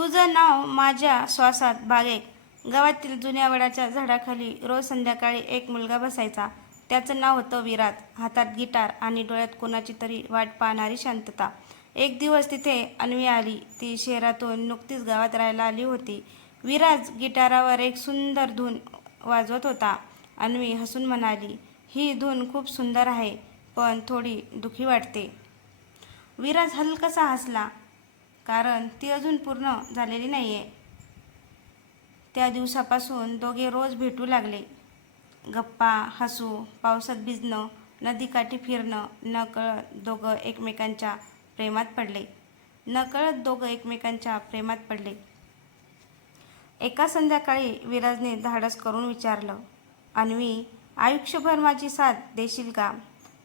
तुझं नाव माझ्या श्वासात बागेत. गावातील जुन्या वडाच्या झाडाखाली रोज संध्याकाळी एक मुलगा बसायचा. त्याचं नाव होतं विराज. हातात गिटार आणि डोळ्यात कोणाची तरी वाट पाहणारी शांतता. एक दिवस तिथे अन्वी आली. ती शहरातून नुकतीच गावात राहायला आली होती. विराज गिटारावर एक सुंदर धून वाजवत होता. अन्वी हसून म्हणाली, ही धून खूप सुंदर आहे, पण थोडी दुःखी वाटते. विराज हलकासा हसला, कारण ती अजून पूर्ण झालेली नाहीये. त्या दिवसापासून दोघे रोज भेटू लागले. गप्पा, हसू, पावसात भिजणं, नदीकाठी फिरणं. नकळत दोघं एकमेकांच्या प्रेमात पडले. एका संध्याकाळी विराजने धाडस करून विचारलं, अन्वी, आयुष्यभर माझी साथ देशील का?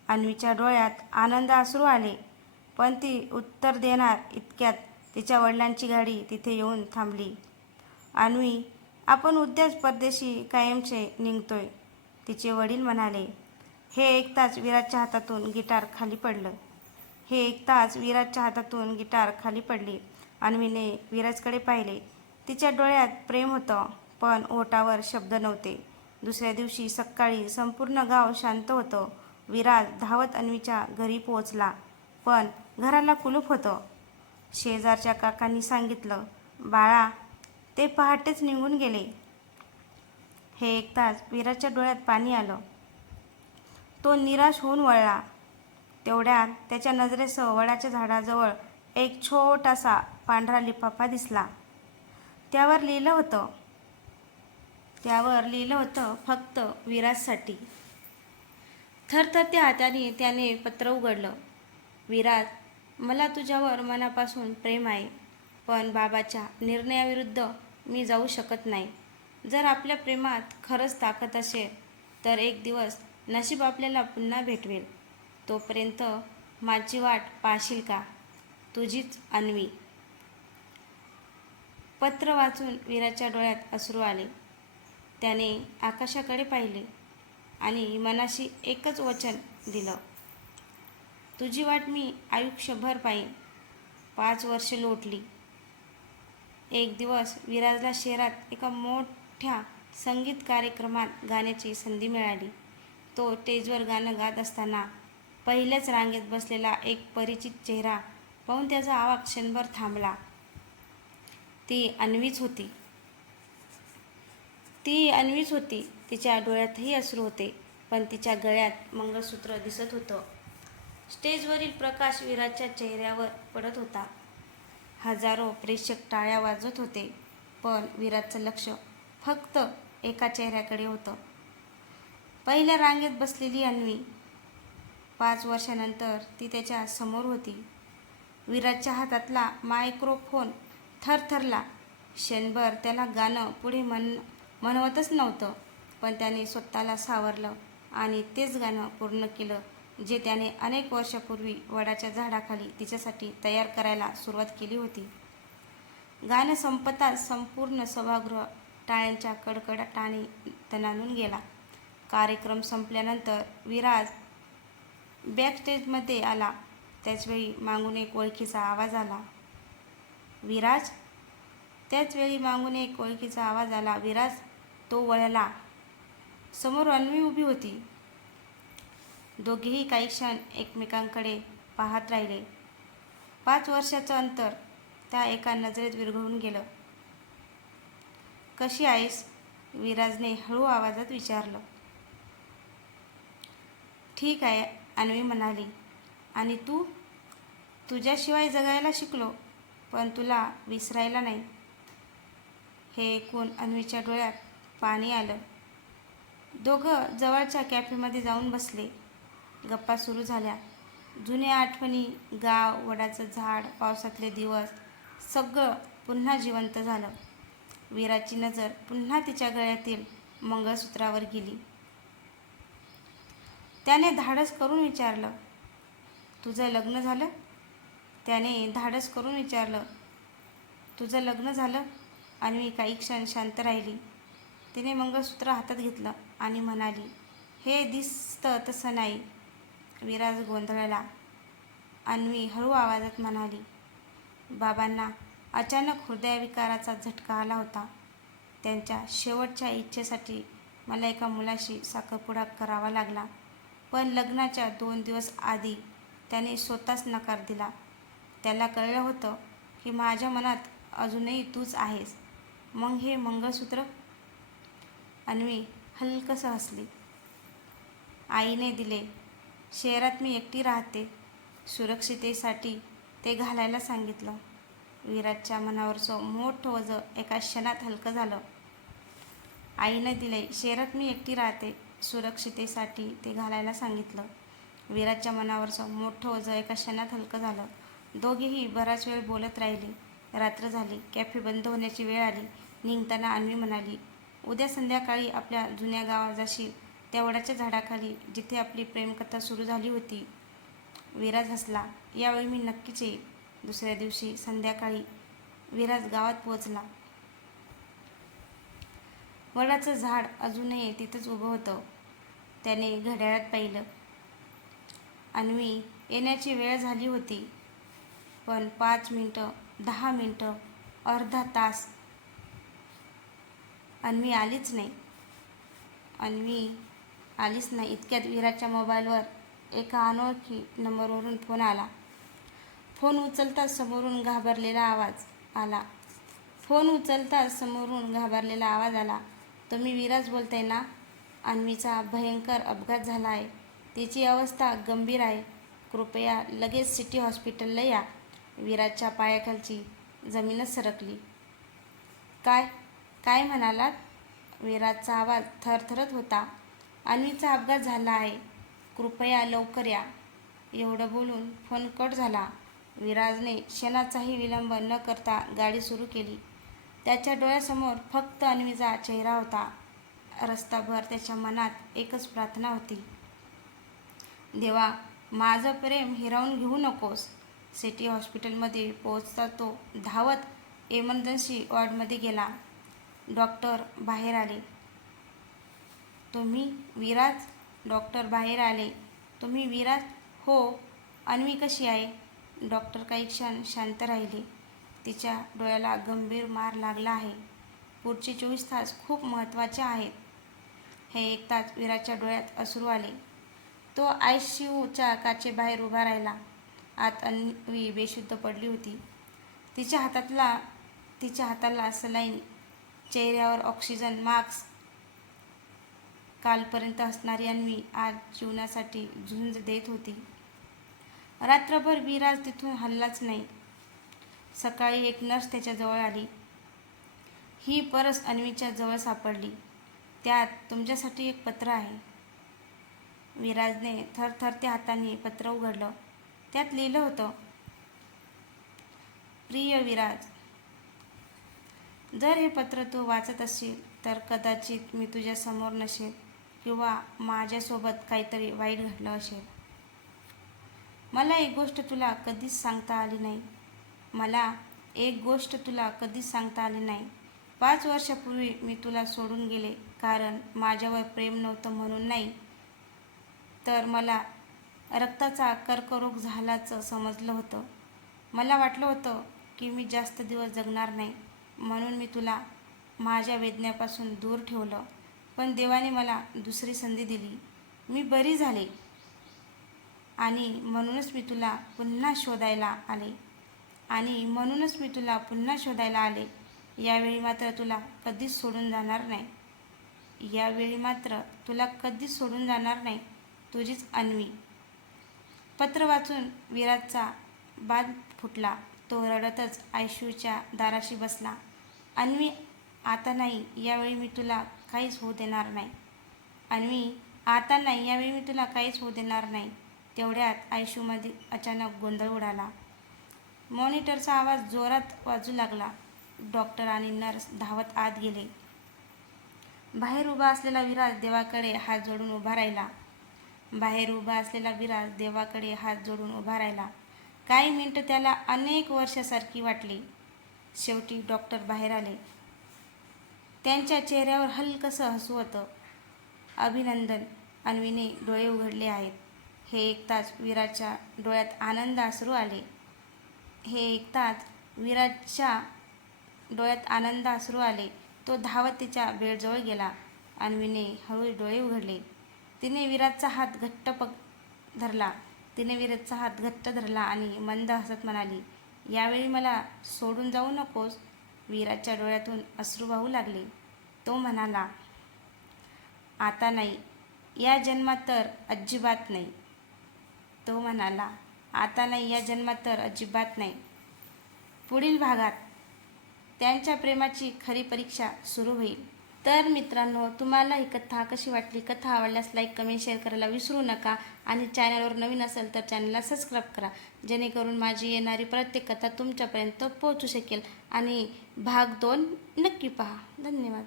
अन्वीच्या डोळ्यात आनंद अश्रू आले, पण ती उत्तर देणार इतक्यात तिच्या वडिलांची गाडी तिथे येऊन थांबली. अन्वी, आपण उद्याच परदेशी कायमचे निघतोय, तिचे वडील म्हणाले. हे ऐकताच विराजच्या हातातून गिटार खाली पडली. अन्वीने विराजकडे पाहिले. तिच्या डोळ्यात प्रेम होतं, पण ओठावर शब्द नव्हते. दुसऱ्या दिवशी सकाळी संपूर्ण गाव शांत होतं. विराज धावत अन्वीच्या घरी पोहोचला, पण घराला कुलूप होतं. शेजारच्या काकांनी सांगितलं, बाळा, ते पहाटेच निघून गेले. हे ऐकताच विराजच्या डोळ्यात पाणी आलं. तो निराश होऊन वळला. तेवढ्यात त्याच्या नजरेसह वडाच्या झाडाजवळ एक छोटासा पांढरा लिफाफा दिसला. त्यावर लिहिलं होतं फक्त विराजसाठी. थरथरत्या हाताने त्याने पत्र उघडलं. विराज, मला तुझ्यावर मनापासून प्रेम आहे, पण बाबाच्या निर्णयाविरुद्ध मी जाऊ शकत नाही. जर आपल्या प्रेमात खरंच ताकद असेल तर एक दिवस नशीब आपल्याला पुन्हा भेटवेल. तोपर्यंत माझी वाट पाहशील का? तुझीच अन्वी. पत्र वाचून विराजच्या डोळ्यात अश्रू आले. त्याने आकाशाकडे पाहिले आणि मनाशी एकच वचन दिलं, तुझी वाट मी आयुष्यभर पाहीन. 5 वर्षे लोटली. एक दिवस विराजला शहरात एका मोठ्या संगीत कार्यक्रमात गाण्याची संधी मिळाली. तो स्टेजवर गाणं गात असताना पहिल्याच रांगेत बसलेला एक परिचित चेहरा पाहून त्याचा आवाज क्षणभर थांबला. ती अन्वीच होती. तिच्या डोळ्यातही अश्रू होते, पण तिच्या गळ्यात मंगळसूत्र दिसत होतं. स्टेजवरील प्रकाश विराजच्या चेहऱ्यावर पडत होता. हजारो प्रेक्षक टाळ्या वाजवत होते, पण विराजचं लक्ष फक्त एका चेहऱ्याकडे होतं. पहिल्या रांगेत बसलेली अन्वी. 5 वर्षांनंतर ती त्याच्या समोर होती. विराजच्या हातातला मायक्रोफोन थरथरला. क्षणभर त्याला गाणं पुढे म्हणवतच नव्हतं, पण त्याने स्वतःला सावरलं आणि तेच गाणं पूर्ण केलं, जे त्याने अनेक वर्षांपूर्वी वडाच्या झाडाखाली तिच्यासाठी तयार करायला सुरुवात केली होती. गाणं संपताच संपूर्ण सभागृह टाळ्यांच्या कडकडाटाने दणाणून गेला. कार्यक्रम संपल्यानंतर विराज बॅकस्टेजमध्ये आला. त्याचवेळी मागून एक ओळखीचा आवाज आला. विराज, तो वळला. समोर अन्वी उभी होती. दोघेही काही क्षण एकमेकांकडे पाहत राहिले. 5 वर्षाचं अंतर त्या एका नजरेत विरघळून गेलं. कशी आहेस? विराजने हळू आवाजात विचारलं. ठीक आहे, अन्वी म्हणाली. आणि तू? तुझ्याशिवाय जगायला शिकलो, पण तुला विसरायला नाही. हे ऐकून अन्वीच्या डोळ्यात पाणी आलं. दोघं जवळच्या कॅफेमध्ये जाऊन बसले. गप्पा सुरू झाल्या. जुन्या आठवणी, गाव, वडाचं झाड, पावसातले दिवस, सगळं पुन्हा जिवंत झालं. विराजची नजर पुन्हा तिच्या गळ्यातील मंगळसूत्रावर गेली. त्याने धाडस करून विचारलं, तुझं लग्न झालं? अन्वी काही क्षण शांत राहिली. तिने मंगळसूत्र हातात घेतलं आणि म्हणाली, हे दिसतं तसं नाही. विराज गोंधळला. अन्वी हळू आवाजात म्हणाली, बाबांना अचानक हृदयविकाराचा झटका आला होता. त्यांच्या शेवटच्या इच्छेसाठी मला एका मुलाशी साखरपुडा करावा लागला. पण लग्नाच्या 2 दिवस आधी त्याने स्वतःच नकार दिला. त्याला कळलं होतं की माझ्या मनात अजूनही तूच आहेस. मग हे मंगळसूत्र? अन्वी हलकसं हसली. आईने दिले. शहरात मी एकटी राहते. सुरक्षिततेसाठी ते घालायला सांगितलं. विराजच्या मनावरचं मोठं ओझं एका क्षणात हलकं झालं. आईने दिले. शहरात मी एकटी राहते. सुरक्षिततेसाठी ते घालायला सांगितलं. विराजच्या मनावरचं मोठं ओझं एका क्षणात हलकं झालं. दोघेही बराच वेळ बोलत राहिले. रात्र झाली. कॅफे बंद होण्याची वेळ आली. निघताना अन्वी म्हणाली, उद्या संध्याकाळी आपल्या जुन्या गावात जाशील, त्या वडाच्या झाडाखाली, जिथे आपली प्रेमकथा सुरू झाली होती. विराज हसला. यावेळी मी नक्कीच येईल. दुसऱ्या दिवशी संध्याकाळी विराज गावात पोहोचला. वडाचं झाड अजूनही तिथंच उभं होतं. त्याने घड्याळात पाहिलं. अन्वी येण्याची वेळ झाली होती. पण 5 मिनिटं, 10 मिनिटं, अर्धा तास अन्वी आलीच नाही. इतक्यात विराजच्या मोबाईलवर एका अनोळखी नंबरवरून फोन आला. फोन उचलताच समोरून घाबरलेला आवाज आला. तुम्ही विराज बोलताय ना? अन्वीचा भयंकर अपघात झाला आहे. तिची अवस्था गंभीर आहे. कृपया लगेच सिटी हॉस्पिटलला या. विराजच्या पायाखालची जमीनच सरकली. काय म्हणालात? विराजचा आवाज थरथरत होता. अन्वीचा अपघात झाला आहे. कृपया लवकर या. एवढं बोलून फोन कट झाला. विराजने क्षणाचाही विलंब न करता गाडी सुरू केली. त्याच्या डोळ्यासमोर फक्त अन्वीचा चेहरा होता. रस्ताभर त्याच्या मनात एकच प्रार्थना होती, देवा, माझं प्रेम हिरावून घेऊ नकोस. सिटी हॉस्पिटलमध्ये पोहोचता तो धावत इमर्जन्सी वॉर्डमध्ये गेला. डॉक्टर बाहेर आले. तुम्ही विराज? डॉक्टर बाहेर आले. तुम्ही विराज? हो. अन्वी कशी आहे? डॉक्टर काही क्षण शांत राहिले. तिच्या डोळ्याला गंभीर मार लागला आहे. पुढचे 24 तास खूप महत्त्वाचे आहेत. हे ऐकताच विराजच्या डोळ्यात अश्रू आले. तो ICUच्या काचेबाहेर उभा राहिला. आत अन्वी बेशुद्ध पडली होती. तिच्या हाताला सलाईन, चेहऱ्यावर ऑक्सिजन मास्क. कालपर्यंत हसणारी अन्वी आज जीवनासाठी झुंज देत होती. रात्रभर विराज तिथून हललाच नाही. सकाळी एक नर्स त्याच्याजवळ आली. ही पर्स अन्वीच्या जवळ सापडली. त्यात तुमच्यासाठी एक पत्र आहे. विराजने थरथरत्या हातांनी पत्र उघडलं. त्यात लिहिलं होतं, प्रिय विराज, जर हे पत्र तू वाचत असशील तर कदाचित मी तुझ्या समोर नसेल किंवा माझ्यासोबत काहीतरी वाईट घडलं असेल. मला एक गोष्ट तुला कधीच सांगता आली नाही. 5 वर्षापूर्वी मी तुला सोडून गेले, कारण माझ्यावर प्रेम नव्हतं म्हणून नाही, तर मला रक्ताचा कर्करोग झाल्याचं समजलं होतं. मला वाटलं होतं की मी जास्त दिवस जगणार नाही, म्हणून मी तुला माझ्या वेदनेपासून दूर ठेवलं. पण देवाने मला दुसरी संधी दिली. मी बरी झाले आणि म्हणूनच मी तुला पुन्हा शोधायला आले. यावेळी मात्र तुला कधीच सोडून जाणार नाही. तुझीच अन्वी. पत्र वाचून विराजचा बांध फुटला. तो रडतच ICUच्या दाराशी बसला. अन्वी, आता नाही. यावेळी मी तुला काहीच होऊ देणार नाही. तेवढ्यात ICUमध्ये अचानक गोंधळ उडाला. मॉनिटरचा आवाज जोरात वाजू लागला. डॉक्टर आणि नर्स धावत आत गेले. बाहेर उभा असलेला विराज देवाकडे हात जोडून उभा राहिला. काही मिनिटं त्याला अनेक वर्षासारखी वाटली. शेवटी डॉक्टर बाहेर आले. त्यांच्या चेहऱ्यावर हलकंसं हसू होतं. अभिनंदन, अन्वीने डोळे उघडले आहेत. हे ऐकताच विराजच्या डोळ्यात आनंद अश्रू आले. विराजच्या डोळ्यात आनंद अश्रू आले. तो धावत तिच्या बेडजवळ गेला. अन्वीने हळू डोळे उघडले. तिने विराजचा हात घट्ट धरला आणि मंद हसत म्हणाली, यावेळी मला सोडून जाऊ नकोस. विराजच्या डोळ्यातून अश्रू वाहू लागले. तो म्हणाला, आता नाही, या जन्मात तर अजिबात नाही. पुढील भागात त्यांच्या प्रेमाची खरी परीक्षा सुरू होईल. तर मित्रांनो, तुम्हाला ही कथा कशी वाटली? कथा आवडल्यास लाईक, कमेंट, शेअर करायला विसरू नका. आणि चॅनलवर नवीन असेल तर चॅनलला सबस्क्राईब करा, जेणेकरून माझी येणारी प्रत्येक कथा तुमच्यापर्यंत पोहोचू शकेल. आणि भाग 2 नक्की पहा. धन्यवाद.